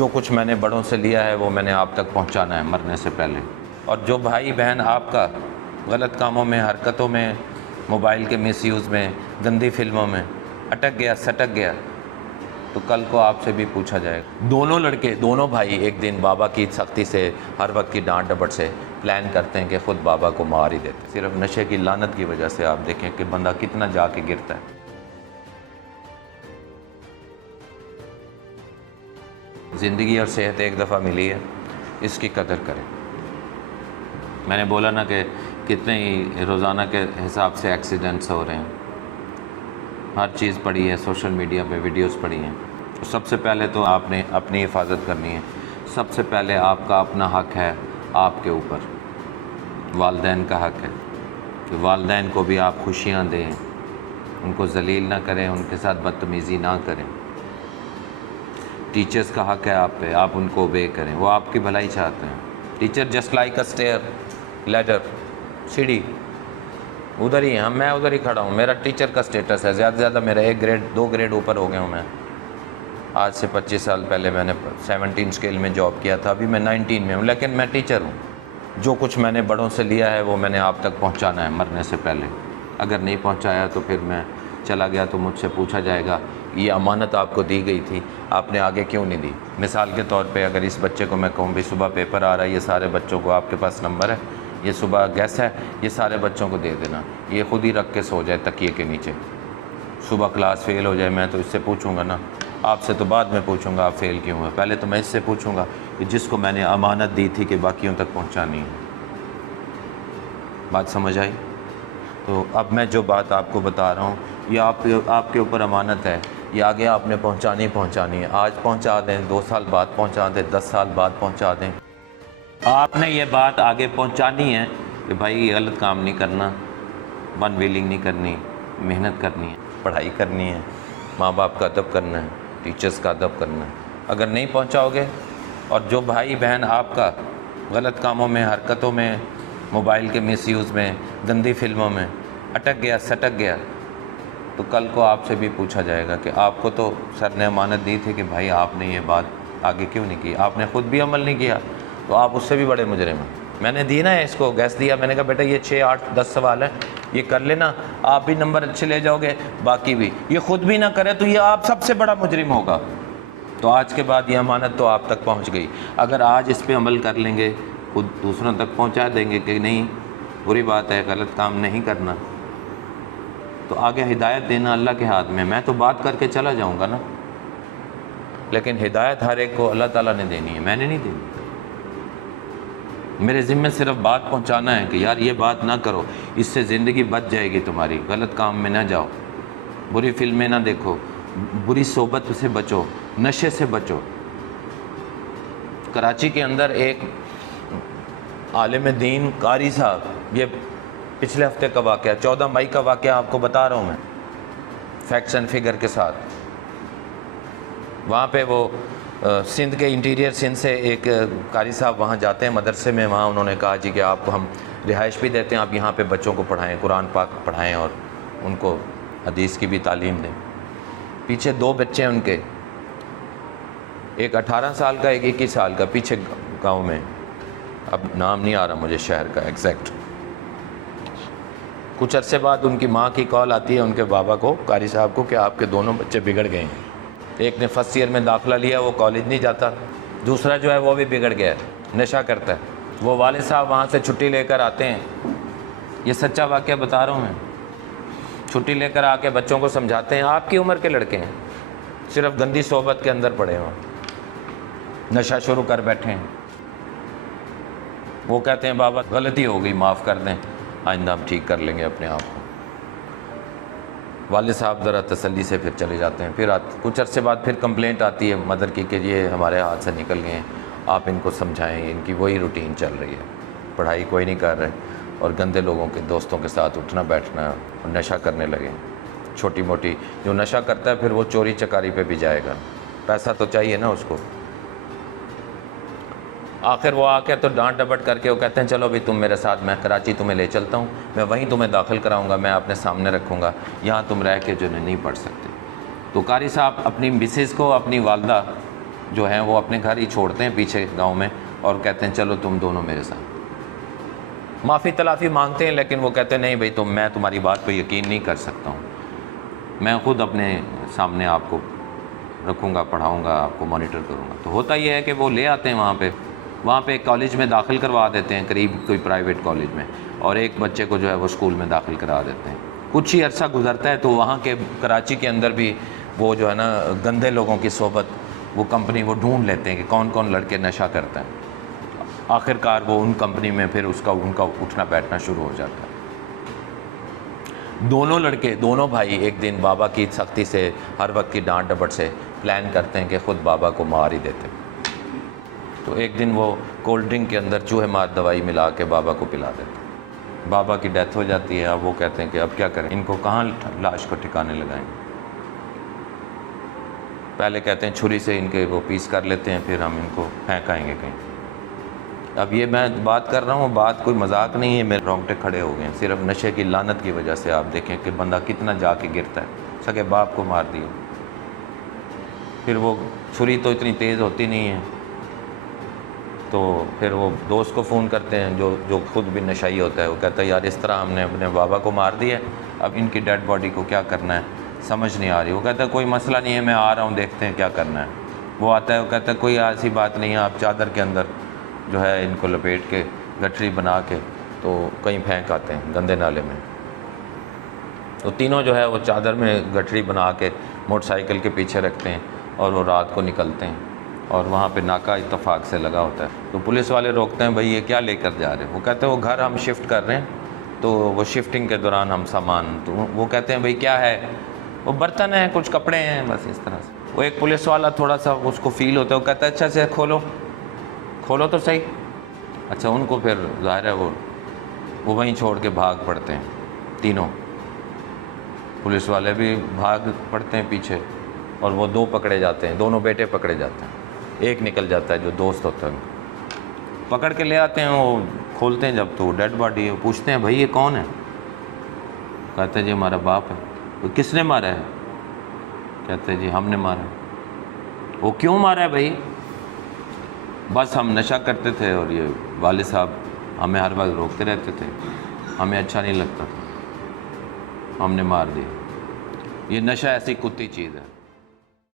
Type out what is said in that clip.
जो कुछ मैंने बड़ों से लिया है वो मैंने आप तक पहुंचाना है मरने से पहले। और जो भाई बहन आपका गलत कामों में, हरकतों में, मोबाइल के मिसयूज़ में, गंदी फिल्मों में अटक गया, सटक गया, तो कल को आपसे भी पूछा जाएगा। दोनों लड़के, दोनों भाई एक दिन बाबा की सख्ती से, हर वक्त की डांट डपट से प्लान करते हैं कि ख़ुद बाबा को मार ही देते। सिर्फ नशे की लानत की वजह से आप देखें कि बंदा कितना जाके गिरता है। ज़िंदगी और सेहत एक दफ़ा मिली है, इसकी कदर करें। मैंने बोला ना कि कितने ही रोज़ाना के हिसाब से एक्सीडेंट्स हो रहे हैं, हर चीज़ पड़ी है, सोशल मीडिया पे वीडियोस पड़ी हैं। तो सबसे पहले तो आपने अपनी हिफाजत करनी है। सबसे पहले आपका अपना हक़ है आपके ऊपर, वालिदैन का हक़ है कि वालिदैन को भी आप खुशियाँ दें, उनको ज़लील ना करें, उनके साथ बदतमीज़ी ना करें। टीचर्स का हक़ है आप पे, आप उनको ओबे करें, वो आपकी भलाई चाहते हैं। Teacher just like a stair, ladder, सीढ़ी, उधर ही हम, मैं उधर ही खड़ा हूँ। मेरा टीचर का स्टेटस है, ज़्यादा से ज़्यादा मेरा 1 ग्रेड 2 ग्रेड ऊपर हो गया हूँ मैं। आज से 25 साल पहले मैंने 17 स्केल में जॉब किया था, अभी मैं 19 में हूँ, लेकिन मैं टीचर हूँ। जो कुछ मैंने बड़ों से लिया है वो मैंने आप तक पहुँचाना है मरने से पहले। अगर नहीं पहुँचाया तो फिर मैं चला गया तो मुझसे पूछा जाएगा ये अमानत आपको दी गई थी, आपने आगे क्यों नहीं दी। मिसाल के तौर पे अगर इस बच्चे को मैं कहूँ भी सुबह पेपर आ रहा है, ये सारे बच्चों को, आपके पास नंबर है, ये सुबह गैस है, ये सारे बच्चों को दे देना, ये खुद ही रख के सो जाए तकिए के नीचे। सुबह क्लास फेल हो जाए, मैं तो इससे पूछूंगा ना, आपसे तो बाद में पूछूंगा आप फेल क्यों हुए, पहले तो मैं इससे पूछूंगा कि जिसको मैंने अमानत दी थी कि बाकियों तक पहुंचानी है। बात समझ आई? तो अब मैं जो बात आपको बता रहा हूँ ये आपके ऊपर अमानत है, ये आगे आपने पहुंचानी है। आज पहुंचा दें, 2 साल बाद पहुंचा दें, 10 साल बाद पहुंचा दें, आपने ये बात आगे पहुंचानी है कि भाई ये गलत काम नहीं करना, वन व्हीलिंग नहीं करनी, मेहनत करनी है, पढ़ाई करनी है, माँ बाप का अदब करना है, टीचर्स का अदब करना है। अगर नहीं पहुंचाओगे और जो भाई बहन आपका गलत कामों में, हरकतों में, मोबाइल के मिसयूज़ में, गंदी फिल्मों में अटक गया, सटक गया, तो कल को आपसे भी पूछा जाएगा कि आपको तो सर ने अमानत दी थी कि भाई आपने ये बात आगे क्यों नहीं की, आपने ख़ुद भी अमल नहीं किया, तो आप उससे भी बड़े मुजरिम हैं। मैंने दी ना इसको गैस दिया, मैंने कहा बेटा ये 6, 8, 10 सवाल हैं, ये कर लेना, आप भी नंबर अच्छे ले जाओगे, बाकी भी। ये ख़ुद भी ना करे तो ये आप सबसे बड़ा मुजरिम होगा। तो आज के बाद ये अमानत तो आप तक पहुंच गई। अगर आज इस पर अमल कर लेंगे, खुद दूसरों तक पहुंचा देंगे कि नहीं बुरी बात है, गलत काम नहीं करना, तो आगे हिदायत देना अल्लाह के हाथ में। मैं तो बात करके चला जाऊंगा ना, लेकिन हिदायत हर एक को अल्लाह ताला ने देनी है, मैंने नहीं देनी। मेरे ज़िम्मे सिर्फ बात पहुंचाना है कि यार ये बात ना करो, इससे ज़िंदगी बच जाएगी तुम्हारी, गलत काम में ना जाओ, बुरी फिल्में ना देखो, बुरी सोबत से बचो, नशे से बचो। कराची के अंदर एक आलिम दीन कारी साहब, ये पिछले हफ्ते का वाक़या, 14 मई का वाक़या आपको बता रहा हूँ मैं, फैक्ट्स एंड फिगर के साथ। वहाँ पे वो सिंध के इंटीरियर सिंध से एक कारी साहब वहाँ जाते हैं मदरसे में, वहाँ उन्होंने कहा जी कि आपको हम रिहाइश भी देते हैं, आप यहाँ पे बच्चों को पढ़ाएं, कुरान पाक पढ़ाएं और उनको हदीस की भी तालीम दें। पीछे 2 बच्चे हैं उनके, एक 18 साल का, एक 21 साल का, पीछे गाँव में, अब नाम नहीं आ रहा मुझे शहर का एग्जैक्ट। कुछ अरसे बाद उनकी माँ की कॉल आती है उनके बाबा को, कारी साहब को, कि आपके दोनों बच्चे बिगड़ गए हैं। एक ने फर्स्ट ईयर में दाखिला लिया, वो कॉलेज नहीं जाता, दूसरा जो है वो भी बिगड़ गया है, नशा करता है। वो वाले साहब वहाँ से छुट्टी लेकर आते हैं, ये सच्चा वाक़या बता रहा हूँ मैं। छुट्टी लेकर आके बच्चों को समझाते हैं, आपकी उम्र के लड़के हैं, सिर्फ गंदी सोबत के अंदर पड़े हुए, नशा शुरू कर बैठे हैं। वो कहते हैं बाबा गलती हो गई, माफ़ कर दें, आइंदा हम ठीक कर लेंगे अपने आप को। वाले साहब ज़रा तसल्ली से फिर चले जाते हैं। फिर कुछ अरसे बाद फिर कंप्लेंट आती है मदर की कि ये हमारे हाथ से निकल गए हैं, आप इनको समझाएं, इनकी वही रूटीन चल रही है, पढ़ाई कोई नहीं कर रहे और गंदे लोगों के दोस्तों के साथ उठना बैठना और नशा करने लगे। छोटी मोटी जो नशा करता है फिर वो चोरी चकारी पे भी जाएगा, पैसा तो चाहिए ना उसको। आखिर वो आके तो डांट डपट करके वो कहते हैं चलो अभी तुम मेरे साथ, मैं कराची तुम्हें ले चलता हूँ, मैं वहीं तुम्हें दाखिल कराऊँगा, मैं अपने सामने रखूँगा, यहाँ तुम रह के जो नहीं पढ़ सकते। तो कारी साहब अपनी मिसेज़ को, अपनी वालदा जो हैं वो अपने घर ही छोड़ते हैं पीछे गांव में और कहते हैं चलो तुम दोनों मेरे साथ। माफ़ी तलाफ़ी मांगते हैं लेकिन वो कहते हैं नहीं भाई मैं तुम्हारी बात पर यकीन नहीं कर सकता हूँ, मैं ख़ुद अपने सामने आपको रखूँगा, पढ़ाऊँगा, आपको मॉनिटर करूँगा। तो होता ये है कि वो ले आते हैं वहाँ पे एक कॉलेज में दाखिल करवा देते हैं, करीब कोई प्राइवेट कॉलेज में, और एक बच्चे को जो है वो स्कूल में दाखिल करा देते हैं। कुछ ही अरसा गुजरता है तो वहाँ के कराची के अंदर भी वो जो है ना गंदे लोगों की सोबत वो कंपनी वो ढूंढ लेते हैं कि कौन कौन लड़के नशा करता है। आखिरकार वो उन कंपनी में फिर उनका उठना बैठना शुरू हो जाता है। दोनों भाई एक दिन बाबा की सख्ती से, हर वक्त की डांट डपट से प्लान करते हैं कि ख़ुद बाबा को मार ही देते हैं। तो एक दिन वो कोल्ड ड्रिंक के अंदर चूहे मार दवाई मिला के बाबा को पिला देते हैं। बाबा की डेथ हो जाती है। अब वो कहते हैं कि अब क्या करें, इनको कहाँ लाश को ठिकाने लगाएंगे। पहले कहते हैं छुरी से इनके वो पीस कर लेते हैं, फिर हम इनको फेंकाएंगे कहीं। अब ये मैं बात कर रहा हूँ, बात कोई मजाक नहीं है, मेरे रोंगटे खड़े हो गए हैं। सिर्फ नशे की लानत की वजह से आप देखें कि बंदा कितना जाके गिरता है। सके बाप को मार दिया, फिर वो छुरी तो इतनी तेज़ होती नहीं है, तो फिर वो दोस्त को फ़ोन करते हैं जो खुद भी नशाई होता है। वो कहता है यार इस तरह हमने अपने बाबा को मार दिया, अब इनकी डेड बॉडी को क्या करना है समझ नहीं आ रही। वो कहता है कोई मसला नहीं है, मैं आ रहा हूँ, देखते हैं क्या करना है। वो आता है, वो कहता है कोई ऐसी बात नहीं है, आप चादर के अंदर जो है इनको लपेट के गठरी बना के तो कहीं फेंक आते हैं गंदे नाले में। तो तीनों जो है वो चादर में गठरी बना के मोटरसाइकिल के पीछे रखते हैं और वो रात को निकलते हैं, और वहाँ पे नाका इत्तफाक से लगा होता है। तो पुलिस वाले रोकते हैं, भाई ये क्या लेकर जा रहे हैं। वो कहते हैं वो घर हम शिफ्ट कर रहे हैं, तो वो शिफ्टिंग के दौरान हम सामान, तो वो कहते हैं भाई क्या है, वो बर्तन है, कुछ कपड़े हैं, बस इस तरह से। वो एक पुलिस वाला थोड़ा सा उसको फील होता है, वो कहता है अच्छा से खोलो तो सही। अच्छा, उनको फिर ज़ाहिर है वो वहीं छोड़ के भाग पड़ते हैं। तीनों पुलिस वाले भी भाग पड़ते हैं पीछे, और वो दो पकड़े जाते हैं, दोनों बेटे पकड़े जाते हैं। एक निकल जाता है जो दोस्त होता है, पकड़ के ले आते हैं। वो खोलते हैं जब तो डेड बॉडी है। पूछते हैं भाई ये कौन है, कहते हैं जी हमारा बाप है। तो किसने मारा है, कहते हैं जी हमने मारा है। वो क्यों मारा है भाई, बस हम नशा करते थे और ये वालिद साहब हमें हर वक्त रोकते रहते थे, हमें अच्छा नहीं लगता था, हमने मार दिया। ये नशा ऐसी कुत्ती चीज़ है।